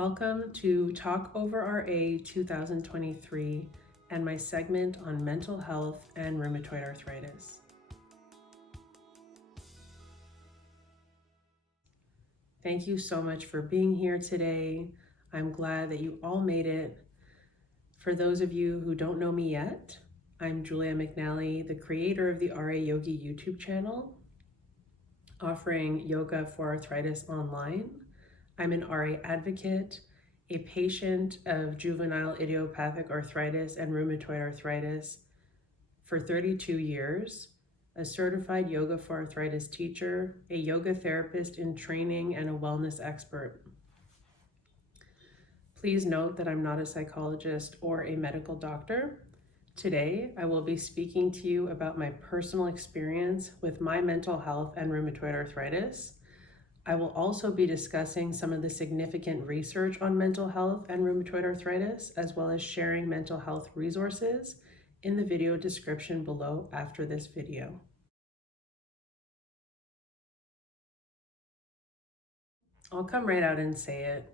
Welcome to Talk Over RA 2023 and my segment on mental health and rheumatoid arthritis. Thank you so much for being here today. I'm glad that you all made it. For those of you who don't know me yet, I'm Julia McNally, the creator of the RA Yogi YouTube channel, offering yoga for arthritis online. I'm an RA advocate, a patient of juvenile idiopathic arthritis and rheumatoid arthritis for 32 years, a certified yoga for arthritis teacher, a yoga therapist in training, and a wellness expert. Please note that I'm not a psychologist or a medical doctor. Today, I will be speaking to you about my personal experience with my mental health and rheumatoid arthritis. I will also be discussing some of the significant research on mental health and rheumatoid arthritis, as well as sharing mental health resources in the video description below after this video. I'll come right out and say it.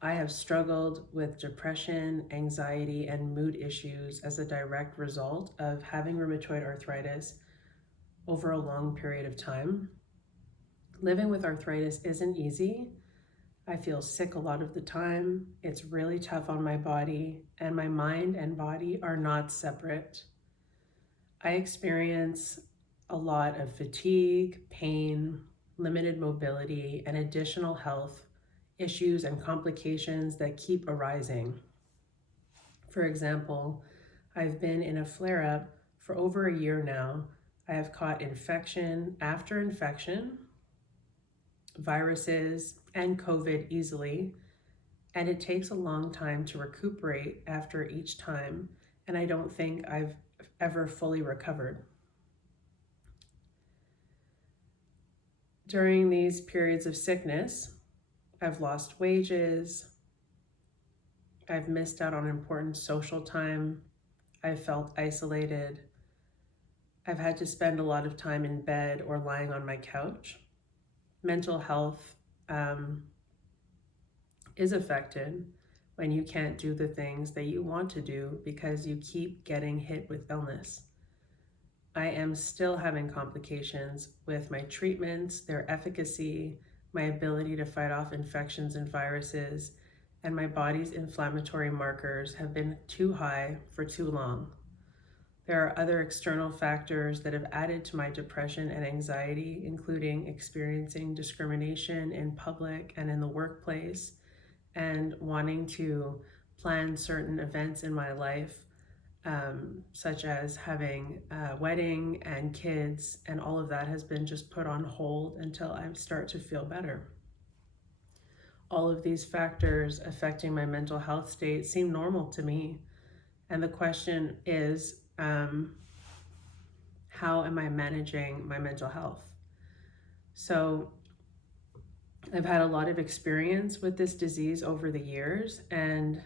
I have struggled with depression, anxiety, and mood issues as a direct result of having rheumatoid arthritis over a long period of time. Living with arthritis isn't easy. I feel sick a lot of the time. It's really tough on my body, and my mind and body are not separate. I experience a lot of fatigue, pain, limited mobility, and additional health issues and complications that keep arising. For example, I've been in a flare-up for over a year now. I have caught infection after infection, viruses, and COVID easily, and it takes a long time to recuperate after each time, and I don't think I've ever fully recovered. During these periods of sickness, I've lost wages, I've missed out on important social time, I've felt isolated, I've had to spend a lot of time in bed or lying on my couch. Mental health is affected when you can't do the things that you want to do because you keep getting hit with illness. I am still having complications with my treatments, their efficacy, my ability to fight off infections and viruses, and my body's inflammatory markers have been too high for too long. There are other external factors that have added to my depression and anxiety, including experiencing discrimination in public and in the workplace, and wanting to plan certain events in my life, such as having a wedding and kids, and all of that has been just put on hold until I start to feel better. All of these factors affecting my mental health state seem normal to me, and the question is, how am I managing my mental health? So I've had a lot of experience with this disease over the years, and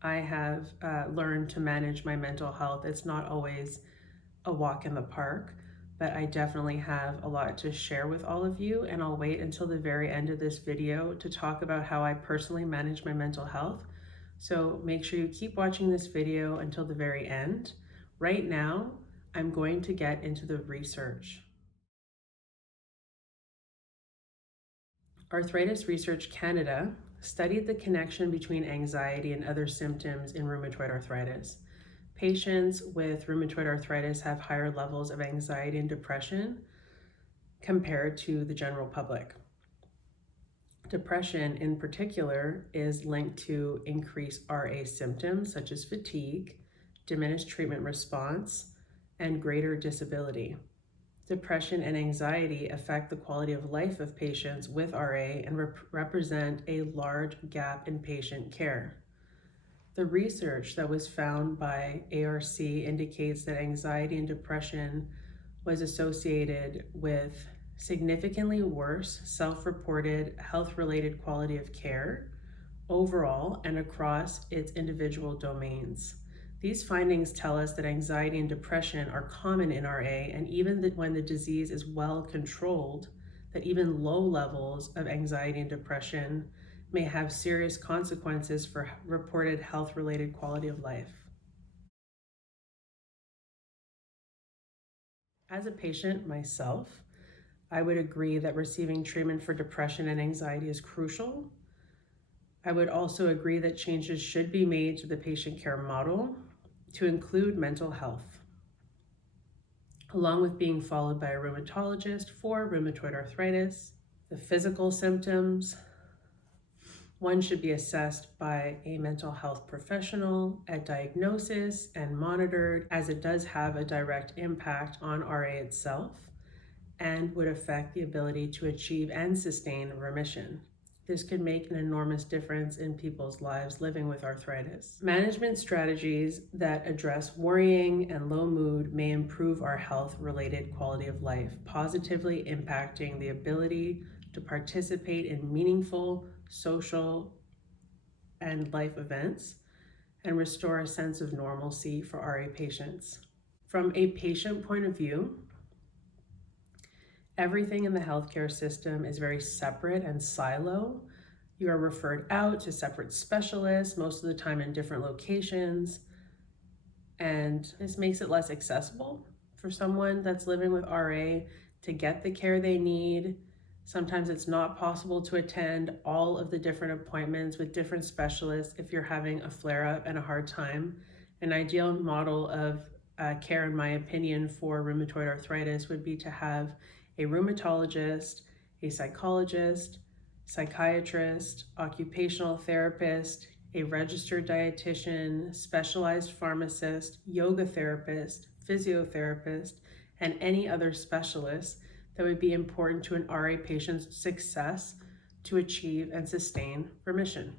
I have learned to manage my mental health. It's not always a walk in the park, but I definitely have a lot to share with all of you, and I'll wait until the very end of this video to talk about how I personally manage my mental health. So make sure you keep watching this video until the very end. Right now, I'm going to get into the research. Arthritis Research Canada studied the connection between anxiety and other symptoms in rheumatoid arthritis. Patients with rheumatoid arthritis have higher levels of anxiety and depression compared to the general public. Depression in particular is linked to increased RA symptoms such as fatigue, diminished treatment response, and greater disability. Depression and anxiety affect the quality of life of patients with RA and represent a large gap in patient care. The research that was found by ARC indicates that anxiety and depression was associated with significantly worse self-reported health-related quality of care overall and across its individual domains. These findings tell us that anxiety and depression are common in RA, and even when the disease is well controlled, that even low levels of anxiety and depression may have serious consequences for reported health-related quality of life. As a patient myself, I would agree that receiving treatment for depression and anxiety is crucial. I would also agree that changes should be made to the patient care model to include mental health, along with being followed by a rheumatologist for rheumatoid arthritis. The physical symptoms, one should be assessed by a mental health professional at diagnosis and monitored, as it does have a direct impact on RA itself and would affect the ability to achieve and sustain remission. This could make an enormous difference in people's lives living with arthritis. Management strategies that address worrying and low mood may improve our health-related quality of life, positively impacting the ability to participate in meaningful social and life events and restore a sense of normalcy for RA patients. From a patient point of view, everything in the healthcare system is very separate and silo. You are referred out to separate specialists, most of the time in different locations, and this makes it less accessible for someone that's living with RA to get the care they need. Sometimes it's not possible to attend all of the different appointments with different specialists if you're having a flare-up and a hard time. An ideal model of care, in my opinion, for rheumatoid arthritis would be to have a rheumatologist, a psychologist, psychiatrist, occupational therapist, a registered dietitian, specialized pharmacist, yoga therapist, physiotherapist, and any other specialist that would be important to an RA patient's success to achieve and sustain remission.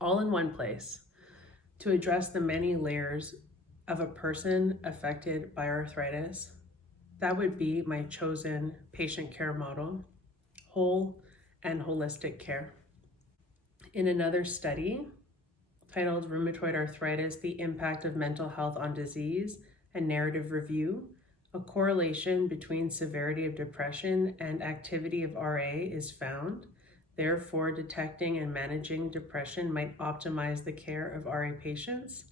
All in one place to address the many layers of a person affected by arthritis. That would be my chosen patient care model, whole and holistic care. In another study titled Rheumatoid Arthritis, the Impact of Mental Health on Disease, a narrative review, a correlation between severity of depression and activity of RA is found. Therefore, detecting and managing depression might optimize the care of RA patients.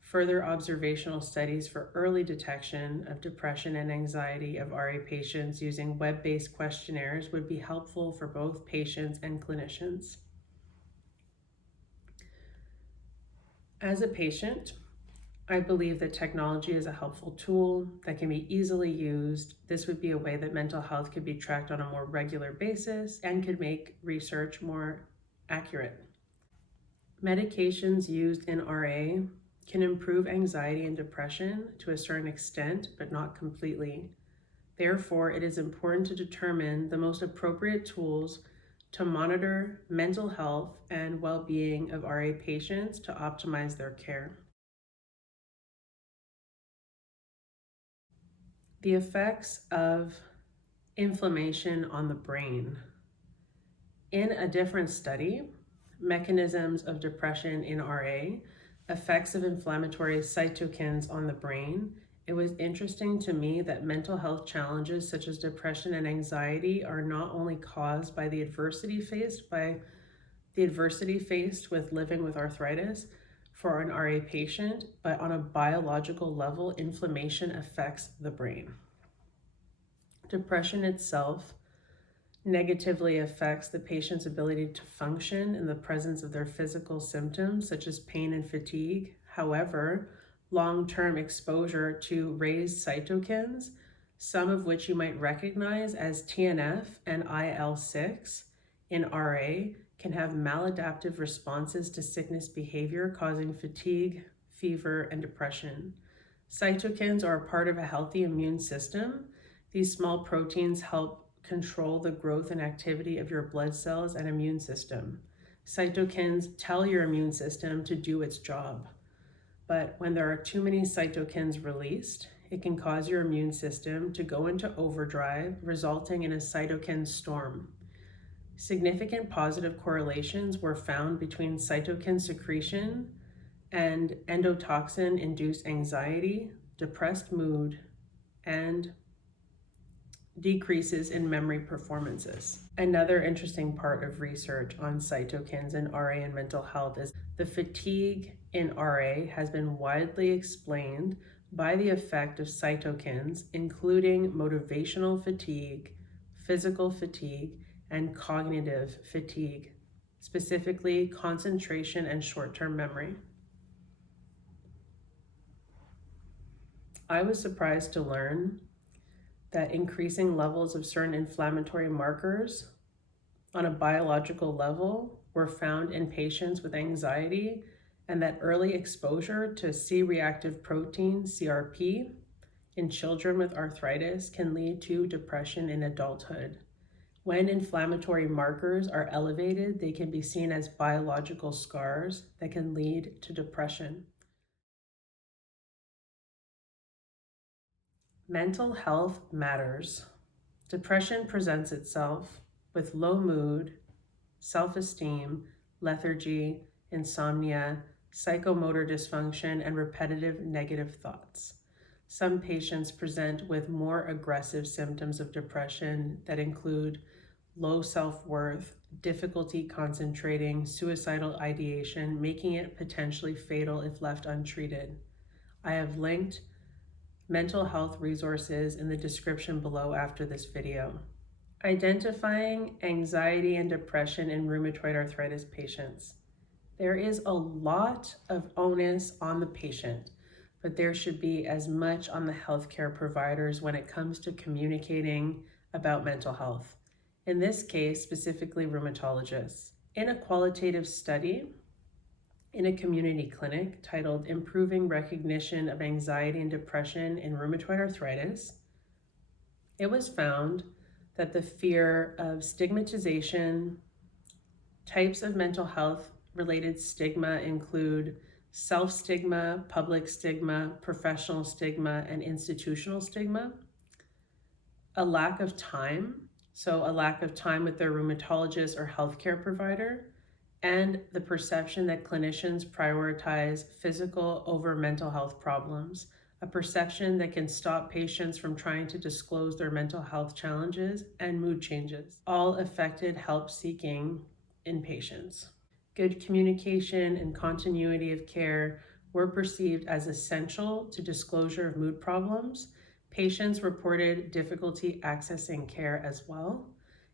Further observational studies for early detection of depression and anxiety of RA patients using web-based questionnaires would be helpful for both patients and clinicians. As a patient, I believe that technology is a helpful tool that can be easily used. This would be a way that mental health could be tracked on a more regular basis and could make research more accurate. Medications used in RA can improve anxiety and depression to a certain extent, but not completely. Therefore, it is important to determine the most appropriate tools to monitor mental health and well-being of RA patients to optimize their care. The effects of inflammation on the brain. In a different study, Mechanisms of Depression in RA, Effects of Inflammatory Cytokines on the Brain, it was interesting to me that mental health challenges such as depression and anxiety are not only caused by the adversity faced with living with arthritis for an RA patient, but on a biological level, inflammation affects the brain. Depression itself negatively affects the patient's ability to function in the presence of their physical symptoms, such as pain and fatigue. However, long-term exposure to raised cytokines, some of which you might recognize as TNF and IL-6 in RA, can have maladaptive responses to sickness behavior, causing fatigue, fever, and depression. Cytokines are a part of a healthy immune system. These small proteins help control the growth and activity of your blood cells and immune system. Cytokines tell your immune system to do its job. But when there are too many cytokines released, it can cause your immune system to go into overdrive, resulting in a cytokine storm. Significant positive correlations were found between cytokine secretion and endotoxin-induced anxiety, depressed mood, and decreases in memory performances. Another interesting part of research on cytokines in RA and mental health is the fatigue in RA has been widely explained by the effect of cytokines, including motivational fatigue, physical fatigue, and cognitive fatigue, specifically concentration and short-term memory. I was surprised to learn that increasing levels of certain inflammatory markers on a biological level were found in patients with anxiety, and that early exposure to C-reactive protein, CRP, in children with arthritis can lead to depression in adulthood. When inflammatory markers are elevated, they can be seen as biological scars that can lead to depression. Mental health matters. Depression presents itself with low mood, self-esteem, lethargy, insomnia, psychomotor dysfunction, and repetitive negative thoughts. Some patients present with more aggressive symptoms of depression that include low self-worth, difficulty concentrating, suicidal ideation, making it potentially fatal if left untreated. I have linked mental health resources in the description below after this video. Identifying anxiety and depression in rheumatoid arthritis patients. There is a lot of onus on the patient, but there should be as much on the healthcare providers when it comes to communicating about mental health. In this case, specifically rheumatologists. In a qualitative study in a community clinic titled Improving Recognition of Anxiety and Depression in Rheumatoid Arthritis, it was found that the fear of stigmatization, types of mental health related stigma include self-stigma, public stigma, professional stigma, and institutional stigma. A lack of time, so a lack of time with their rheumatologist or healthcare provider, and the perception that clinicians prioritize physical over mental health problems, a perception that can stop patients from trying to disclose their mental health challenges and mood changes, all affected help seeking in patients. Good communication and continuity of care were perceived as essential to disclosure of mood problems. Patients reported difficulty accessing care as well.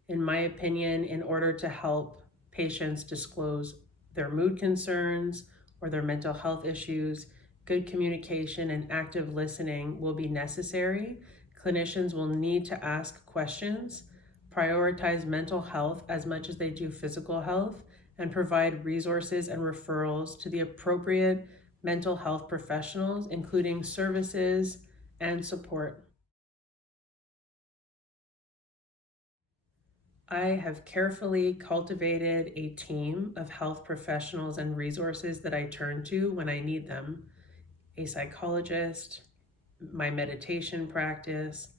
In my opinion, in order to help patients disclose their mood concerns or their mental health issues, good communication and active listening will be necessary. Clinicians will need to ask questions, prioritize mental health as much as they do physical health, and provide resources and referrals to the appropriate mental health professionals, including services and support. I have carefully cultivated a team of health professionals and resources that I turn to when I need them. A psychologist, my meditation practice,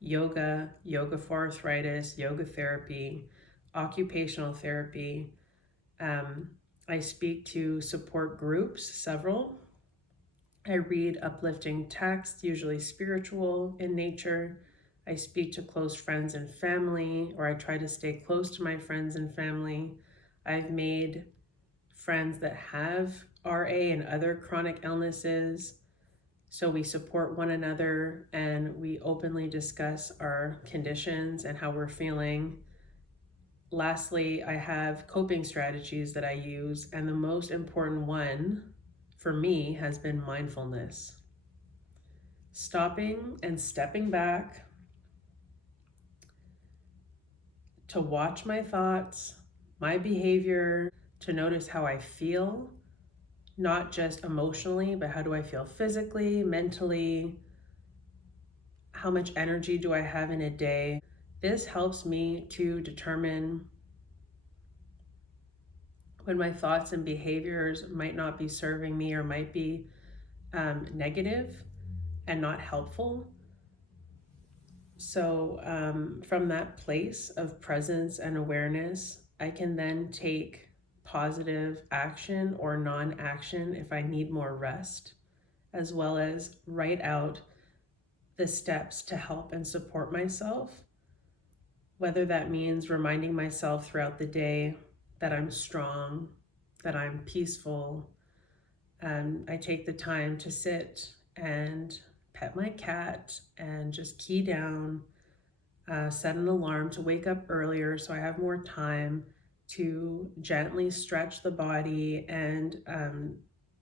yoga, yoga for arthritis, yoga therapy, occupational therapy. I speak to support groups, several. I read uplifting texts, usually spiritual in nature. I speak to close friends and family, or I try to stay close to my friends and family. I've made friends that have RA and other chronic illnesses, so we support one another and we openly discuss our conditions and how we're feeling. Lastly, I have coping strategies that I use, and the most important one for me has been mindfulness. Stopping and stepping back to watch my thoughts, my behavior, to notice how I feel, not just emotionally, but how do I feel physically, mentally, how much energy do I have in a day. This helps me to determine when my thoughts and behaviors might not be serving me or might be negative and not helpful. So from that place of presence and awareness, I can then take positive action or non-action if I need more rest, as well as write out the steps to help and support myself whether that means reminding myself throughout the day that I'm strong, that I'm peaceful. I take the time to sit and pet my cat and just key down, set an alarm to wake up earlier so I have more time to gently stretch the body and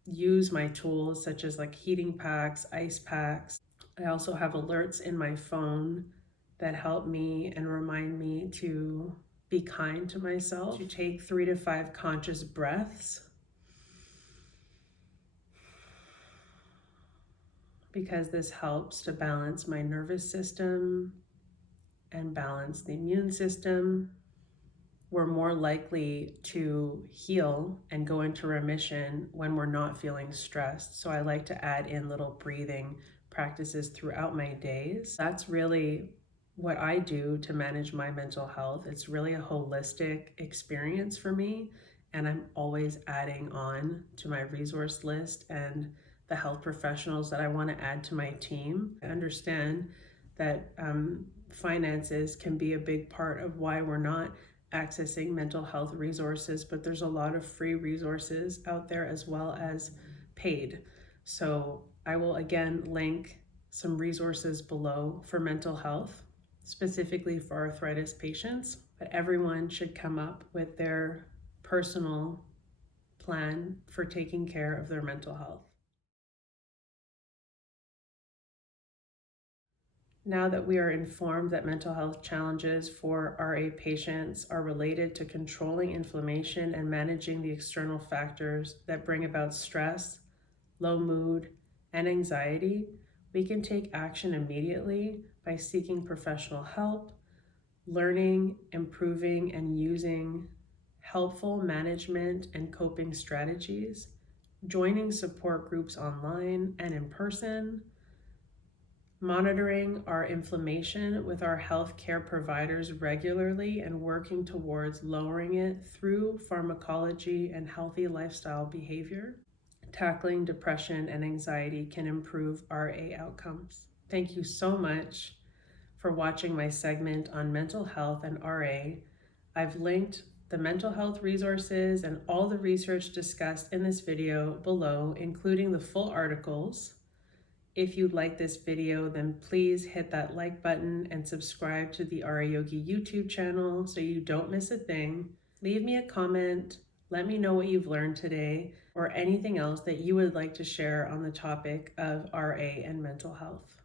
use my tools such as like heating packs, ice packs. I also have alerts in my phone that help me and remind me to be kind to myself, to take 3 to 5 conscious breaths, because this helps to balance my nervous system and balance the immune system. We're more likely to heal and go into remission when we're not feeling stressed. So I like to add in little breathing practices throughout my days. That's really what I do to manage my mental health. It's really a holistic experience for me, and I'm always adding on to my resource list and the health professionals that I want to add to my team. I understand that finances can be a big part of why we're not accessing mental health resources, but there's a lot of free resources out there as well as paid. So I will again link some resources below for mental health, specifically for arthritis patients, but everyone should come up with their personal plan for taking care of their mental health. Now that we are informed that mental health challenges for RA patients are related to controlling inflammation and managing the external factors that bring about stress, low mood, and anxiety, we can take action immediately by seeking professional help, learning, improving, and using helpful management and coping strategies, joining support groups online and in person, monitoring our inflammation with our healthcare providers regularly and working towards lowering it through pharmacology and healthy lifestyle behavior. Tackling depression and anxiety can improve RA outcomes. Thank you so much for watching my segment on mental health and RA. I've linked the mental health resources and all the research discussed in this video below, including the full articles. If you like this video, then please hit that like button and subscribe to the RA Yogi YouTube channel so you don't miss a thing. Leave me a comment, let me know what you've learned today, or anything else that you would like to share on the topic of RA and mental health.